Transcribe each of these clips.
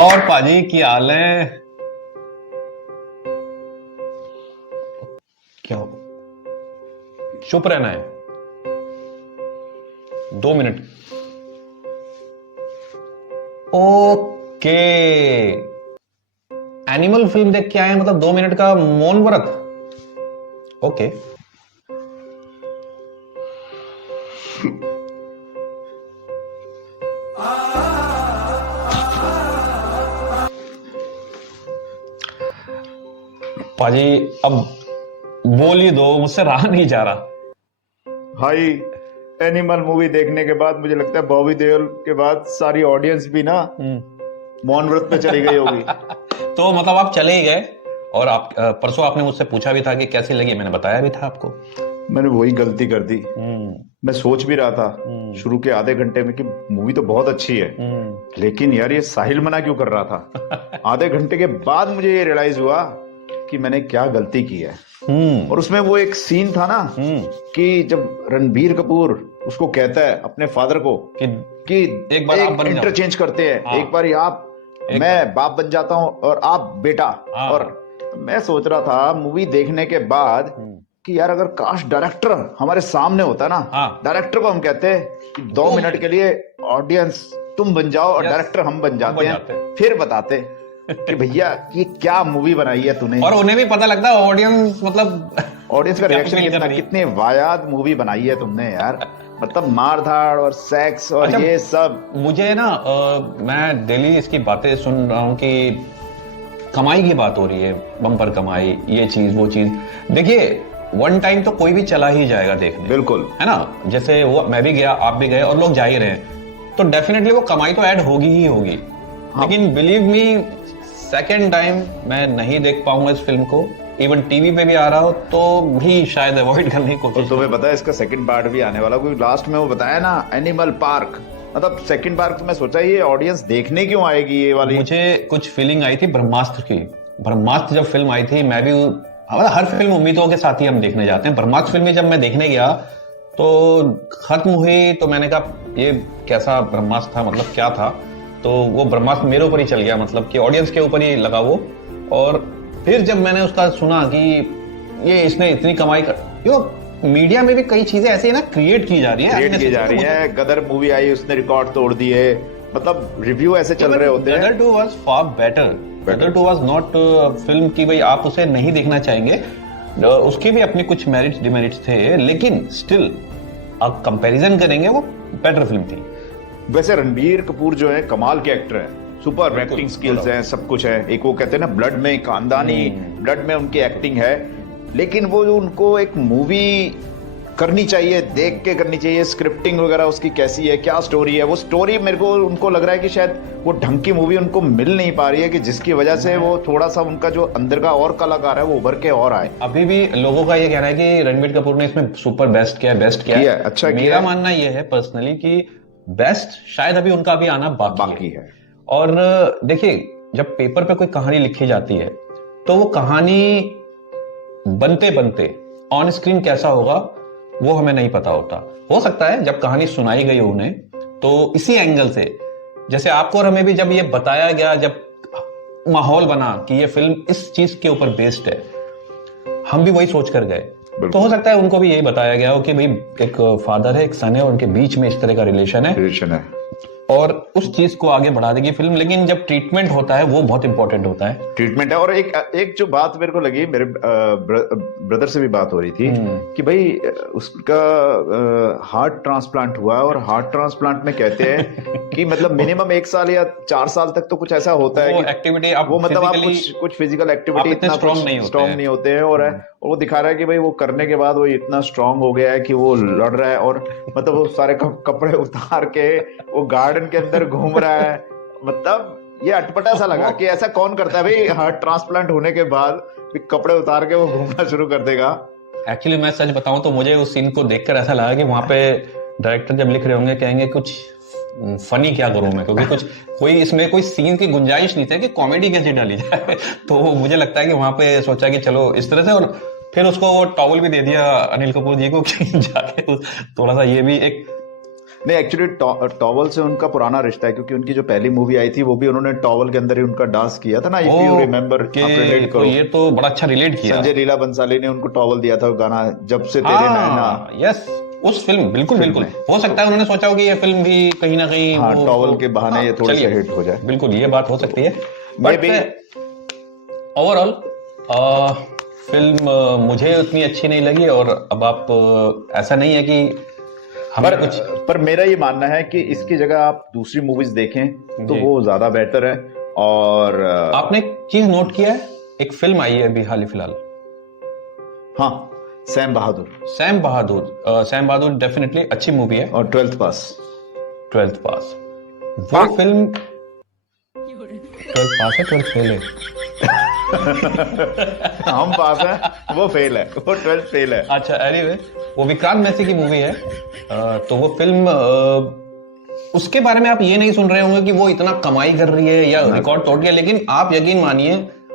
और पाजी की हाल है? क्या चुप रहना है? 2 मिनट। ओके, एनिमल फिल्म देख के आए हैं, मतलब 2 मिनट का मौन व्रत। ओके। पाजी अब बोल ही दो, मुझसे रहा नहीं जा रहा। भाई, एनिमल मूवी देखने के बाद मुझे लगता है बॉबी देओल के बाद सारी ऑडियंस भी ना मौन व्रत पे चली गई होगी। तो मतलब आप चले ही गए। और आप परसों आपने मुझसे पूछा भी था कि कैसी लगी, मैंने बताया भी था आपको। मैंने वही गलती कर दी। मैं सोच भी रहा था शुरू के आधे घंटे में कि मूवी तो बहुत अच्छी है, लेकिन यार ये साहिल मना क्यों कर रहा था। आधे घंटे के बाद मुझे ये रियलाइज हुआ कि मैंने क्या गलती की है। और उसमें वो एक सीन था ना कि जब रणबीर कपूर उसको कहता है अपने फादर को कि एक बार आप बन जाओ। इंटरचेंज करते हैं, हाँ। एक बार आप, मैं बाप बन जाता हूँ और आप बेटा। हाँ। और मैं सोच रहा था मूवी देखने के बाद कि यार अगर काश डायरेक्टर हमारे सामने होता ना, हाँ। डायरेक्टर को हम कहते कि 2 मिनट के लिए ऑडियंस तुम बन जाओ और Yes, डायरेक्टर हम बन जाते बन हैं, जाते। फिर बताते कि भैया ये क्या मूवी बनाई है तूने। और उन्हें भी पता लगता है, ऑडियंस मतलब ऑडियंस का क्या रिएक्शन feel कर कितना, रही है। कितने वायात मूवी बनाई है तुमने यार। मतलब मार धाड़ और सेक्स और अच्छा, ये सब। मुझे ना मैं डेली इसकी बातें सुन रहा हूँ कि कमाई की बात हो रही है, बम्पर कमाई, ये चीज वो चीज। देखिए, वन टाइम तो कोई भी चला ही जाएगा देखने, बिल्कुल है ना। जैसे वो मैं भी गया, आप भी गए और लोग जा ही रहे हैं, तो डेफिनेटली वो कमाई तो ऐड होगी ही होगी। हाँ। लेकिन बिलीव मी, सेकेंड टाइम मैं नहीं देख पाऊंगा इस फिल्म को। इवन टीवी पे भी आ रहा हो तो भी शायद अवॉइड करने की तो कोशिश। तुम्हें पता है इसका सेकंड पार्ट भी आने वाला, क्योंकि लास्ट में वो बताया ना एनिमल पार्क, मतलब सेकंड पार्ट। तो मैं सोचा ये ऑडियंस देखने क्यों आएगी ये वाली। मुझे कुछ फीलिंग आई थी ब्रह्मास्त्र की। ब्रह्मास्त्र जब फिल्म आई थी, मैं भी, मतलब हर फिल्म उम्मीदों के साथ ही हम देखने जाते हैं। ब्रह्मास्त्र फिल्म में जब मैं देखने गया तो खत्म हुई, तो मैंने कहा ये कैसा ब्रह्मास्त्र था, मतलब क्या था। तो वो ब्रह्मास्त्र मेरे ऊपर ही चल गया, मतलब कि ऑडियंस के ऊपर ही लगा वो। और फिर जब मैंने उसका सुना कि ये इसने इतनी कमाई कर, मीडिया में भी कई चीजें ऐसी है ना, क्रिएट की जा रही है, क्रिएट की जा रही है। गदर मूवी आई, उसने रिकॉर्ड तोड़ दिए, मतलब रिव्यू ऐसे चल रहे होते हैं। Gadar 2 was far better. Gadar 2 was not film की भाई आप उसे नहीं देखना चाहेंगे, उसके भी अपने कुछ मेरिट्स डिमेरिट्स थे, लेकिन स्टिल आप कंपैरिजन करेंगे वो बेटर फिल्म थी। वैसे रणबीर कपूर जो है कमाल के एक्टर हैं, सुपर एक्टिंग स्किल्स हैं, सब कुछ है। एक वो कहते हैं ना ब्लड में, खानदानी ब्लड में उनकी एक्टिंग है। लेकिन वो जो उनको एक मूवी करनी चाहिए, देख के करनी चाहिए, स्क्रिप्टिंग वगैरह उसकी कैसी है, क्या स्टोरी है, वो स्टोरी मेरे को उनको लग रहा है कि शायद वो ढंग की मूवी उनको मिल नहीं पा रही है, कि जिसकी वजह से वो थोड़ा सा उनका जो अंदर का और कलाकार है वो उभर के और आए। अभी भी लोगों का ये कहना है कि रणबीर कपूर ने इसमें सुपर बेस्ट किया, बेस्ट किया है। अच्छा किया मेरा है। मानना ये है पर्सनली कि बेस्ट शायद अभी उनका भी आना बाकी है। और देखिए, जब पेपर पे कोई कहानी लिखी जाती है तो वो कहानी बनते बनते ऑन स्क्रीन कैसा होगा वो हमें नहीं पता होता। हो सकता है जब कहानी सुनाई गई उन्हें तो इसी एंगल से, जैसे आपको और हमें भी जब ये बताया गया, जब माहौल बना कि ये फिल्म इस चीज के ऊपर बेस्ड है, हम भी वही सोच कर गए। तो हो सकता है उनको भी यही बताया गया हो कि भाई एक फादर है, एक सन है, और उनके बीच में इस तरह का रिलेशन है और उस चीज को आगे बढ़ा देगी फिल्म। लेकिन जब ट्रीटमेंट होता है वो बहुत इंपॉर्टेंट होता है। ट्रीटमेंट है। और एक जो बात मेरे को लगी, मेरे ब्रदर से भी बात हो रही थी कि भाई उसका हार्ट ट्रांसप्लांट हुआ है, और हार्ट ट्रांसप्लांट में कहते हैं कि मतलब मिनिमम 1 साल या 4 साल तक तो कुछ ऐसा होता है वो कि एक्टिविटी वो मतलब आप कुछ फिजिकल एक्टिविटी इतना स्ट्रांग नहीं होते हैं। और वो दिखा रहा है कि भाई वो करने के बाद वो इतना स्ट्रांग हो गया है कि वो लड़ रहा है, और मतलब वो सारे कपड़े उतार के वो गार्डन के अंदर घूम रहा है। मतलब ये अटपटा सा लगा कि ऐसा कौन करता है भाई, हार्ट ट्रांसप्लांट होने के बाद कपड़े उतार के वो घूमना शुरू कर देगा। एक्चुअली मैं सच बताऊं तो मुझे उस सीन को देखकर ऐसा लगा कि वहां पे डायरेक्टर जब लिख रहे होंगे कहेंगे कुछ फनी क्या करूं मैं, क्योंकि कुछ कोई इसमें कोई सीन की गुंजाइश नहीं थी कि कॉमेडी कैसे डाली जाए। तो मुझे लगता है कि वहां पे सोचा कि चलो इस तरह से, और फिर उसको वो टॉवल भी दे दिया अनिल कपूर जी को कि जाके थोड़ा सा ये भी एक नहीं एक्चुअली टॉवल से उनका पुराना रिश्ता है, क्योंकि उनकी जो पहली मूवी आई थी वो भी उन्होंने टॉवल के अंदर ही उनका डांस किया था ना, इफ यू रिमेम्बर, आप रिलेट करो। ये तो बड़ा अच्छा रिलेट किया। संजय लीला बंसाली ने उनको टॉवल दिया था गाना, जब से तेरे नैना। यस, उस फिल्म, बिल्कुल बिल्कुल हो सकता है उन्होंने सोचा हो कि ये फिल्म भी कहीं ना कहीं टॉवल के बहाने ये थोड़ा सा हिट हो जाए। बिल्कुल ये बात हो सकती है, बट ओवरऑल फिल्म मुझे उतनी अच्छी नहीं लगी। और अब आप ऐसा नहीं है कि पर मेरा ये मानना है कि इसकी जगह आप दूसरी मूवीज देखें तो वो ज्यादा बेहतर है। और आपने एक चीज नोट किया है, एक फिल्म आई है अभी हाल ही फिलहाल, हाँ, सैम बहादुर। सैम बहादुर डेफिनेटली अच्छी मूवी है। और 12th पास वो फिल्म 12th पास है, 12th फेल है। हम पास हैं, वो फेल है, वो 12th फेल है। अच्छा, एनीवे वो विक्रांत मैसी की मूवी है। तो वो फिल्म उसके बारे में आप ये नहीं सुन रहे होंगे कि वो इतना कमाई कर रही है या रिकॉर्ड तोड़ गया, लेकिन आप यकीन मानिए,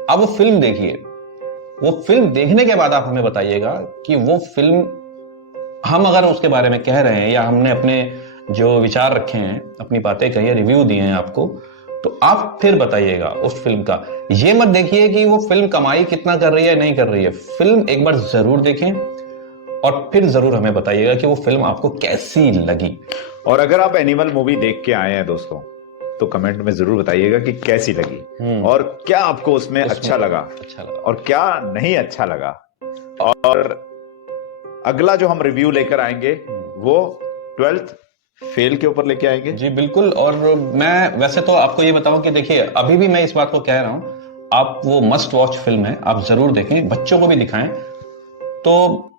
आप वो फिल्म देखिए, वो फिल्म देखने के बाद आप हमें बताइएगा कि वो फिल्म, हम अगर उसके बारे में कह रहे हैं या हमने अपने जो विचार रखे हैं, अपनी बातें कही है, रिव्यू दिए हैं आपको, तो आप फिर बताइएगा उस फिल्म का। ये मत देखिए कि वो फिल्म कमाई कितना कर रही है नहीं कर रही है, फिल्म एक बार जरूर देखें और फिर जरूर हमें बताइएगा कि वो फिल्म आपको कैसी लगी। और अगर आप एनिमल मूवी देख के आए हैं दोस्तों, तो कमेंट में जरूर बताइएगा कि कैसी लगी और क्या आपको उसमें अच्छा लगा और क्या नहीं अच्छा लगा। और अगला जो हम रिव्यू लेकर आएंगे वो 12th फेल के ऊपर लेके आएंगे। जी बिल्कुल। और मैं वैसे तो आपको ये बताऊं कि देखिए, अभी भी मैं इस बात को कह रहा हूं, आप वो मस्ट वॉच फिल्म है, आप जरूर देखें, बच्चों को भी दिखाएं तो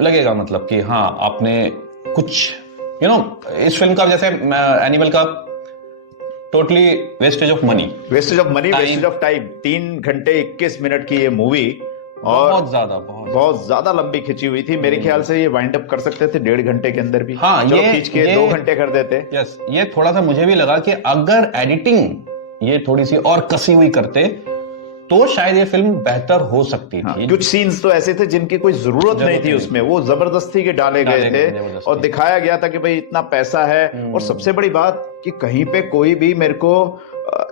लगेगा, मतलब कि हाँ आपने कुछ इस फिल्म का, जैसे एनिमल का totally wastage of money, wastage of time. 3 घंटे 21 मिनट की ये मूवी और बहुत ज्यादा लंबी खिंची हुई थी। मेरे ख्याल से ये वाइंड अप कर सकते थे 1.5 घंटे के अंदर भी। हाँ, ये खींच के 2 घंटे कर देते। यस, ये थोड़ा सा मुझे भी लगा कि अगर एडिटिंग ये थोड़ी सी और कसी हुई करते तो शायद ये फिल्म बेहतर हो सकती थी। हाँ, कुछ सीन्स तो ऐसे थे जिनकी कोई जरूरत नहीं थी उसमें, वो जबरदस्ती के डाले गए थे और दिखाया गया था कि भाई इतना पैसा है। और सबसे बड़ी बात कि कहीं पे कोई भी मेरे को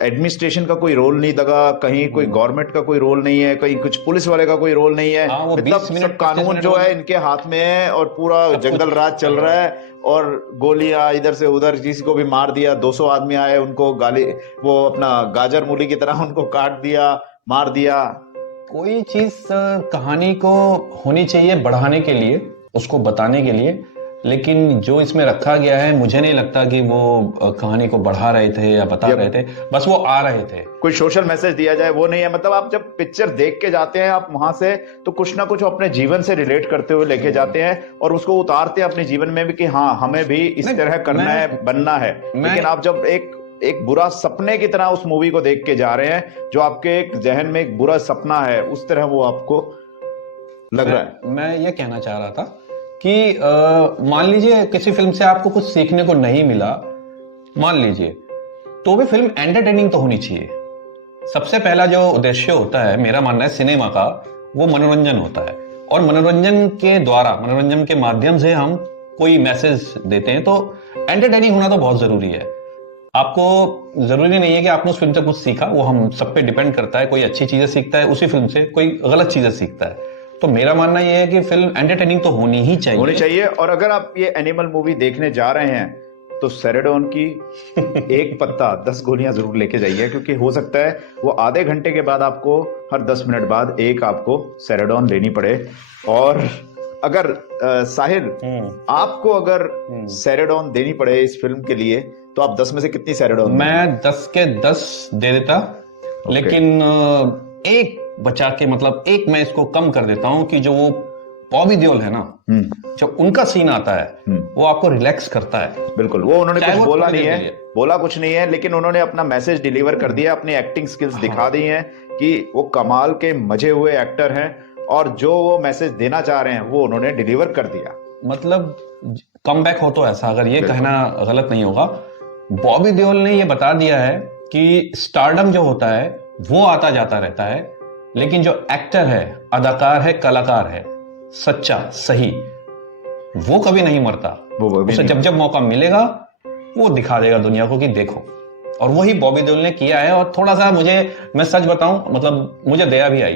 एडमिनिस्ट्रेशन का कोई रोल नहीं लगा, कहीं कोई गवर्नमेंट का कोई रोल नहीं है, कहीं कुछ पुलिस वाले का कोई रोल नहीं है। मतलब सब कानून जो है इनके हाथ में है और पूरा जंगल राज चल रहा है और गोलियां इधर से उधर, किसी को भी मार दिया। 200 आदमी आए, उनको वो अपना गाजर मूली की तरह उनको काट दिया, मार दिया। कोई चीज कहानी को होनी चाहिए बढ़ाने के लिए, उसको बताने के लिए, लेकिन जो इसमें रखा गया है मुझे नहीं लगता कि वो कहानी को बढ़ा रहे थे या बता रहे थे, बस वो आ रहे थे। कोई सोशल मैसेज दिया जाए वो नहीं है। मतलब आप जब पिक्चर देख के जाते हैं आप वहां से, तो कुछ ना कुछ अपने जीवन से रिलेट करते हुए लेके जाते हैं और उसको उतारते हैं अपने जीवन में भी कि हाँ हमें भी इस तरह करना है, बनना है। लेकिन आप जब एक बुरा सपने की तरह उस मूवी को देख के जा रहे हैं, जो आपके एक जहन में एक बुरा सपना है, उस तरह वो आपको लग रहा है। मैं ये कहना चाह रहा था कि मान लीजिए किसी फिल्म से आपको कुछ सीखने को नहीं मिला, मान लीजिए, तो भी फिल्म एंटरटेनिंग तो होनी चाहिए। सबसे पहला जो उद्देश्य होता है, मेरा मानना है सिनेमा का, वो मनोरंजन होता है। और मनोरंजन के द्वारा, मनोरंजन के माध्यम से हम कोई मैसेज देते हैं, तो एंटरटेनिंग होना तो बहुत जरूरी है। आपको जरूरी नहीं है कि आपने उस फिल्म से कुछ सीखा, वो हम सब पे डिपेंड करता है। कोई अच्छी चीजें सीखता है उसी फिल्म से, कोई गलत चीजें सीखता है। तो मेरा मानना यह है कि फिल्म एंटरटेनिंग तो होनी ही चाहिए। और अगर आप ये एनिमल मूवी देखने जा रहे हैं तो सेरेडोन की एक पत्ता 10 गोलियां जरूर लेके जाइए, क्योंकि हो सकता है वो आधे घंटे के बाद आपको हर 10 मिनट बाद एक आपको सेरेडोन लेनी पड़े। और अगर साहिल, आपको अगर सेरेडोन देनी पड़े इस फिल्म के लिए, तो आप 10 में से कितनी सेरेडोन? मैं 10 के 10 दे देता, लेकिन एक बचा के, मतलब एक मैं इसको कम कर देता हूं कि जो वो बॉबी देओल है ना, जब उनका सीन आता है वो आपको रिलैक्स करता है। बिल्कुल, वो उन्होंने कुछ बोला नहीं है, बोला कुछ नहीं है, लेकिन उन्होंने अपना मैसेज डिलीवर कर दिया, अपनी एक्टिंग स्किल्स दिखा दी हैं कि वो कमाल के मजे हुए एक्टर हैं और जो वो मैसेज देना चाह रहे हैं वो उन्होंने डिलीवर कर दिया। मतलब कम बैक हो तो ऐसा, अगर ये कहना गलत नहीं होगा, बॉबी देओल ने ये बता दिया है कि स्टारडम जो होता है वो आता जाता रहता है, लेकिन जो एक्टर है, अदाकार है, कलाकार है, सच्चा, सही, वो कभी नहीं मरता, उसे जब जब मौका मिलेगा वो दिखा देगा दुनिया को कि देखो। और वही बॉबी देओल ने किया है। और थोड़ा सा मैं सच बताऊं, मतलब मुझे दया भी आई।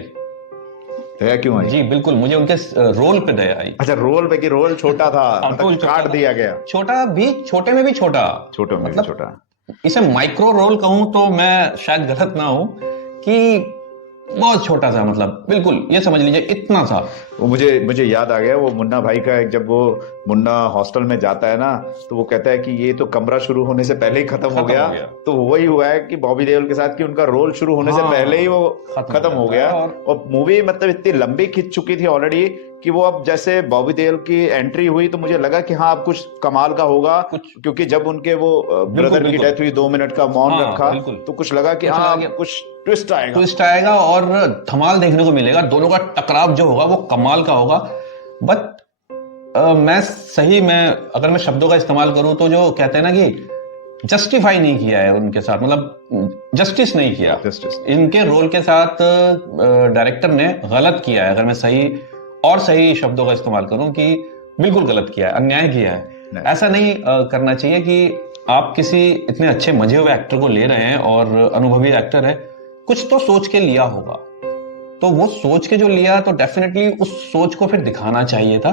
दया क्यों आई? जी बिल्कुल, मुझे उनके रोल पे दया आई। अच्छा, रोल पे, कि रोल छोटा था, मतलब काट दिया गया। छोटा भी, छोटे में भी छोटा, छोटे में भी छोटा। इसे माइक्रो रोल कहूं तो मैं शायद गलत ना हूं, कि बहुत छोटा सा, मतलब बिल्कुल ये समझ लीजिए इतना सा। वो मुझे याद आ गया वो मुन्ना भाई का, जब वो मुन्ना हॉस्टल में जाता है ना, तो वो कहता है कि ये तो कमरा शुरू होने से पहले ही खत्म हो गया। तो वही हुआ है कि बॉबी देओल के साथ, कि उनका रोल शुरू होने से पहले ही वो खत्म हो गया। और मूवी मतलब इतनी लंबी खिंच चुकी थी ऑलरेडी, कि वो अब जैसे बॉबी देओल की एंट्री हुई तो मुझे लगा कि हाँ अब कुछ कमाल का होगा, क्योंकि जब उनके वो ब्रदर की डेथ हुई, 2 मिनट का मौन रखा, तो कुछ लगा कि हाँ कुछ ट्विस्ट आएगा और धमाल देखने को मिलेगा, दोनों का टकराव जो होगा वो कमाल का होगा। बट मैं अगर मैं शब्दों का इस्तेमाल करूं तो जो कहते हैं ना कि जस्टिफाई नहीं किया है उनके साथ, मतलब जस्टिस नहीं किया इनके रोल के साथ। डायरेक्टर ने गलत किया है, अगर मैं सही शब्दों का इस्तेमाल करूं, कि बिल्कुल गलत किया है, अन्याय किया है। ऐसा नहीं करना चाहिए कि आप किसी इतने अच्छे मजे हुए एक्टर को ले रहे हैं और अनुभवी एक्टर है, कुछ तो सोच के लिया होगा। तो वो सोच के जो लिया तो डेफिनेटली उस सोच को फिर दिखाना चाहिए था।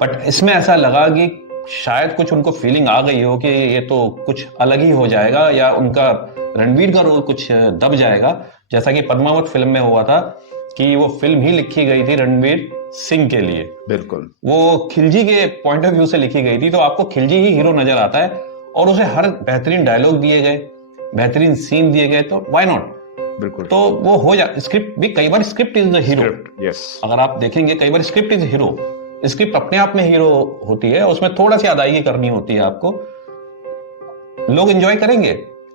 बट इसमें ऐसा लगा कि शायद कुछ उनको फीलिंग आ गई हो कि ये तो कुछ अलग ही हो जाएगा, या उनका रणवीर का रोल कुछ दब जाएगा, जैसा कि पद्मावत फिल्म में हुआ था कि वो फिल्म ही लिखी गई थी रणवीर सिंह के लिए। बिल्कुल, वो खिलजी के पॉइंट ऑफ व्यू से लिखी गई थी, तो आपको खिलजी ही हीरो नजर आता है और उसे हर बेहतरीन डायलॉग दिए गए, बेहतरीन सीन दिए गए, तो व्हाई नॉट। बिल्कुल, तो वो हो जा। स्क्रिप्ट भी कई बार script is the hero. Yes, अगर आप देखेंगे कई बार स्क्रिप्ट इज हीरो, स्क्रिप्ट अपने आप में हीरो होती है, उसमें थोड़ा सी अदायगी करनी होती है आपको, लोग एंजॉय करेंगे।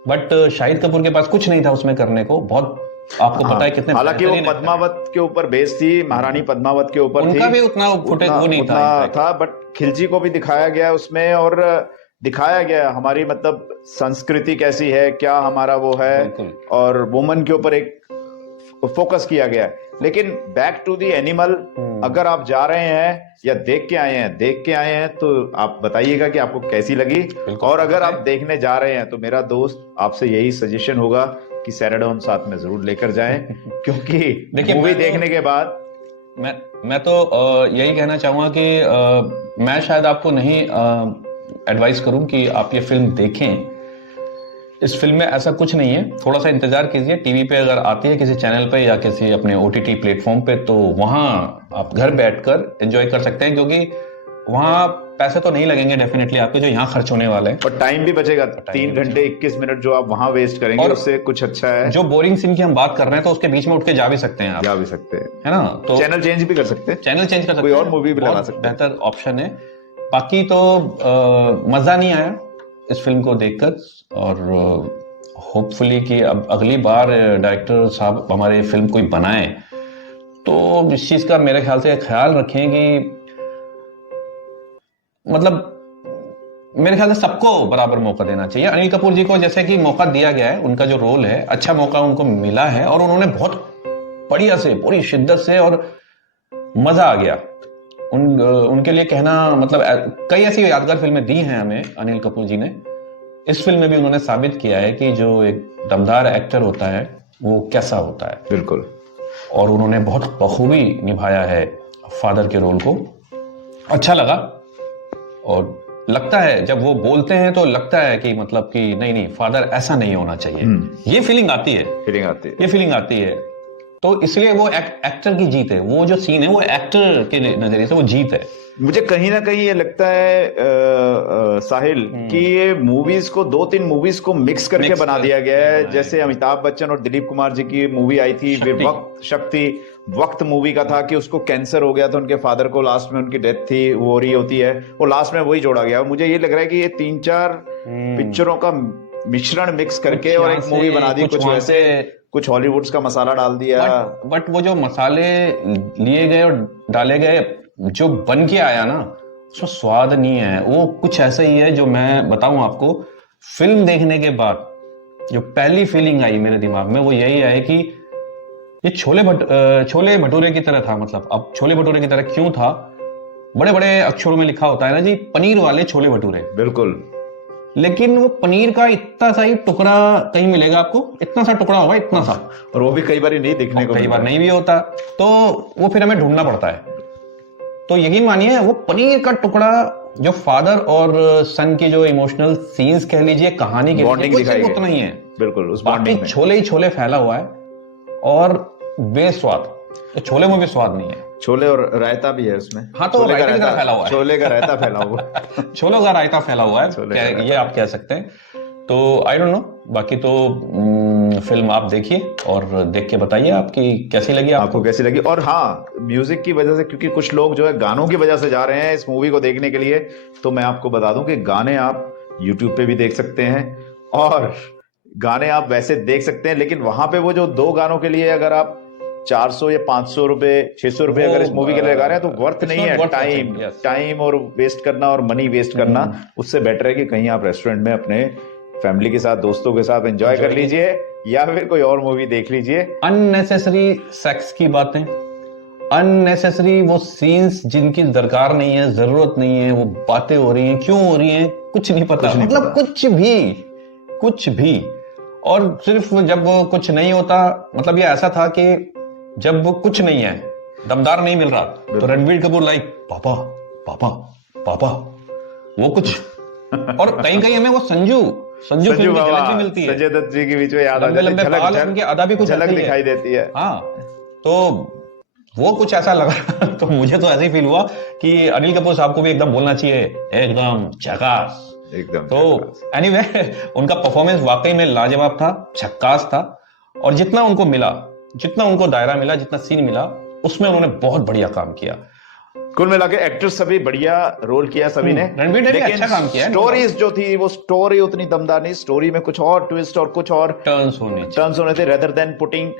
बट शाहिद कपूर के पास कुछ नहीं था उसमें करने को, बहुत आपको पता है कितने, हालांकि वो पद्मावत के ऊपर बेस्ड थी, महारानी पद्मावत के ऊपर उनका भी उतना फुटेज वो नहीं था, बट खिलजी को भी दिखाया गया उसमें, और दिखाया गया हमारी मतलब संस्कृति कैसी है, क्या हमारा वो है, और वुमन के ऊपर एक फोकस किया गया। लेकिन बैक टू द एनिमल, अगर आप जा रहे हैं या देख के आए हैं तो आप बताइएगा कि आपको कैसी लगी। और अगर आप देखने जा रहे हैं तो मेरा दोस्त आपसे यही सजेशन होगा कि सैटरडे साथ में जरूर लेकर जाएं, क्योंकि मूवी देखने के बाद मैं तो यही कहना चाहूंगा कि मैं शायद आपको नहीं एडवाइस करूं कि आप ये फिल्म देखें। इस फिल्म में ऐसा कुछ नहीं है, थोड़ा सा इंतजार कीजिए, टीवी पे अगर आती है किसी चैनल पे या किसी अपने OTT प्लेटफॉर्म पे, तो वहां आप घर बैठकर एंजॉय कर सकते हैं, क्योंकि वहां पैसे तो नहीं लगेंगे डेफिनेटली आपके जो यहाँ खर्च होने वाले हैं, और टाइम भी बचेगा। 3 घंटे 21 मिनट जो आप वहां वेस्ट करेंगे, और उससे कुछ अच्छा है। जो बोरिंग सीन की हम बात कर रहे हैं तो उसके बीच में उठ के जा भी सकते हैं आप, है ना, तो चैनल चेंज भी कर सकते हैं, कोई और मूवी भी लगा सकते हैं, बेहतर ऑप्शन है। बाकी तो मजा नहीं आया इस फिल्म को देखकर, और होपफुली कि अब अगली बार डायरेक्टर साहब हमारे फिल्म कोई बनाए तो इस चीज का मेरे ख्याल से ख्याल रखें कि मतलब मेरे ख्याल से सबको बराबर मौका देना चाहिए। अनिल कपूर जी को जैसे कि मौका दिया गया है, उनका जो रोल है अच्छा मौका उनको मिला है, और उन्होंने बहुत बढ़िया से, पूरी शिद्दत से, और मजा आ गया। उनके लिए कहना, मतलब कई ऐसी यादगार फिल्में दी हैं हमें अनिल कपूर जी ने, इस फिल्म में भी उन्होंने साबित किया है कि जो एक दमदार एक्टर होता है वो कैसा होता है। बिल्कुल, और उन्होंने बहुत बखूबी निभाया है फादर के रोल को, अच्छा लगा। और लगता है जब वो बोलते हैं तो लगता है कि मतलब कि नहीं फादर ऐसा नहीं होना चाहिए, ये फीलिंग आती है। तो इसलिए वो एक्टर की जीत है, वो जो सीन है वो एक्टर के नजरिए से वो जीत है। मुझे कहीं ना कहीं ये लगता है साहिल कि ये मूवीज को 2-3 मूवीज को मिक्स करके बना दिया गया है। जैसे अमिताभ बच्चन और दिलीप कुमार जी की मूवी आई थी वक्त मूवी का था कि उसको कैंसर हो गया था उनके फादर को, लास्ट में उनकी डेथ थी, वो हो रही होती है, वो लास्ट में वही जोड़ा गया। मुझे ये लग रहा है कि ये 3-4 पिक्चरों का मिश्रण मिक्स करके और एक मूवी बना दी, कुछ वैसे, कुछ हॉलीवुड का मसाला डाल दिया। बट वो जो मसाले लिए गए और डाले गए, जो बन के आया ना, उसमें स्वाद नहीं है, वो कुछ ऐसा ही है। जो मैं बताऊं आपको, फिल्म देखने के बाद जो पहली फीलिंग आई मेरे दिमाग में वो यही है कि ये छोले भटूरे की तरह था। मतलब अब छोले भटूरे की तरह क्यों था, बड़े बड़े अक्षरों में लिखा होता है ना जी, पनीर वाले छोले भटूरे। बिल्कुल। लेकिन वो पनीर का इतना सा ही टुकड़ा कहीं मिलेगा आपको, इतना सा टुकड़ा होगा, इतना सा, और वो भी कई बार नहीं दिखने को, कई बार नहीं भी होता, तो वो फिर हमें ढूंढना पड़ता है। तो यकीन मानिए वो पनीर का टुकड़ा जो फादर और सन की जो इमोशनल सीन्स कह लीजिए, कहानी के बॉन्डिंग दिखाई उतना ही है। बिल्कुल, उस बाकी बॉन्डिंग में छोले ही छोले फैला हुआ है और बेस्वाद। तो छोले में भी स्वाद नहीं है। छोले और रायता भी है उसमें। हाँ, तो रायते की तरह फैला हुआ है। छोले का रायता फैला हुआ है। छोलों का रायता फैला हुआ है, ये आप कह सकते हैं। तो आई डोंट नो, बाकी तो फिल्म आप देखिए और देख के बताइए आपकी कैसी लगी, आपको कैसी लगी। और हाँ, म्यूजिक की वजह से, क्योंकि कुछ लोग जो है गानों की वजह से जा रहे हैं इस मूवी को देखने के लिए, तो मैं आपको बता दूं कि गाने आप यूट्यूब पे भी देख सकते हैं और गाने आप वैसे देख सकते हैं, लेकिन वहां पे वो जो 2 गानों के लिए अगर आप 400 या 500 रुपए 600 रुपए अगर इस मूवी के लिए लगा रहे हैं तो वर्थ नहीं है। टाइम और वेस्ट करना और मनी वेस्ट करना, उससे बेटर है कि कहीं आप रेस्टोरेंट में अपने फैमिली के साथ, दोस्तों के साथ एंजॉय कर लीजिए या फिर कोई और मूवी देख लीजिए। अननेसेसरी सेक्स की बातें, अननेसेसरी वो सीन्स जिनकी दरकार नहीं है, जरूरत नहीं है, वो बातें हो रही हैं, क्यों हो रही हैं कुछ नहीं पता, मतलब कुछ भी। और सिर्फ जब कुछ नहीं होता, मतलब ये ऐसा था कि जब कुछ नहीं है, दमदार नहीं मिल रहा, तो रणबीर कपूर लाइक पापा पापा पापा, वो कुछ। और कहीं कहीं हमें वो संजू फिल्म की झलक भी मिलती है, संजय दत्त जी के बीच में याद आ जाती है, उनके अदा भी कुछ झलक दिखाई देती है। हाँ, तो वो कुछ ऐसा लगा तो मुझे तो ऐसे ही फील हुआ कि अनिल कपूर साहब को भी एकदम बोलना चाहिए, एकदम झकास एकदम। तो एनीवे उनका परफॉर्मेंस वाकई में लाजवाब था, झक्कास था। और जितना उनको मिला, जितना उनको दायरा मिला, जितना सीन मिला, उसमें उन्होंने बहुत बढ़िया काम किया। कुल मिला के एक्टर्स सभी बढ़िया रोल किया सभी ने। रणबीर ने भी अच्छा काम किया। स्टोरीज जो थी वो स्टोरी उतनी दमदार नहीं, स्टोरी में कुछ और ट्विस्ट और कुछ और टर्न्स होने थे, rather than putting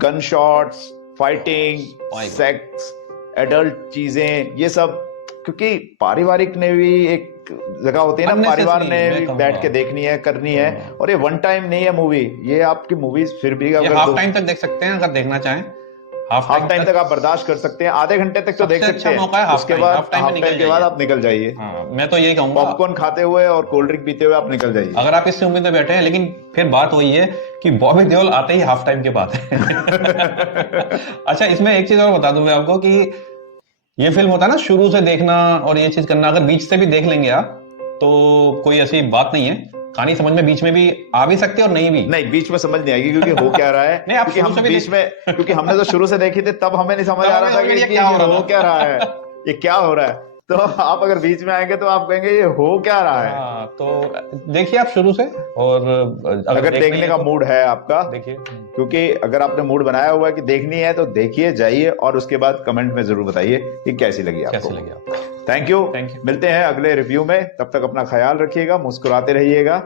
gun shots, fighting, sex, adult चीजें, ये सब। क्योंकि पारिवारिक ने भी एक जगह होती है ना, परिवार ने भी बैठ के देखनी है, करनी है। और ये वन टाइम नहीं है मूवी, ये आपकी मूवीज फिर भी अगर हाफ टाइम तक देख सकते हैं, अगर देखना चाहें हाफ टाइम तक आप बर्दाश्त कर सकते हैं, आधे घंटे तक तो देख सकते हैं, उसके बाद हाफ टाइम के बाद आप निकल जाइए। मैं तो यही कहूंगा, पॉपकॉर्न खाते हुए और कोल्ड ड्रिंक पीते हुए आप निकल जाइए, अगर आप इससे उम्मीद में बैठे हैं। लेकिन फिर बात वही है कि बॉबी देओल आते ही हाफ टाइम के बाद अच्छा, इसमें एक चीज और बता दूं मैं आपको कि ये फिल्म होता है ना, शुरू से देखना और ये चीज करना, अगर बीच से भी देख लेंगे आप तो कोई ऐसी बात नहीं है, कहानी समझ में बीच में भी आ भी सकती है और नहीं, बीच में समझ नहीं आएगी, क्योंकि हो क्या रहा है नहीं, आप हम बीच में, क्योंकि हमने तो शुरू से देखी थी, तब हमें नहीं समझ आ रहा था कि हो क्या रहा है, ये क्या हो रहा है। तो आप अगर बीच में आएंगे तो आप कहेंगे ये हो क्या रहा है। तो देखिए आप शुरू से, और अगर देखने का मूड है आपका, देखिए, क्योंकि अगर आपने मूड बनाया हुआ है कि देखनी है तो देखिए, जाइए और उसके बाद कमेंट में जरूर बताइए कि कैसी लगी आपको। Thank you. मिलते हैं अगले रिव्यू में, तब तक अपना ख्याल रखिएगा, मुस्कुराते रहिएगा।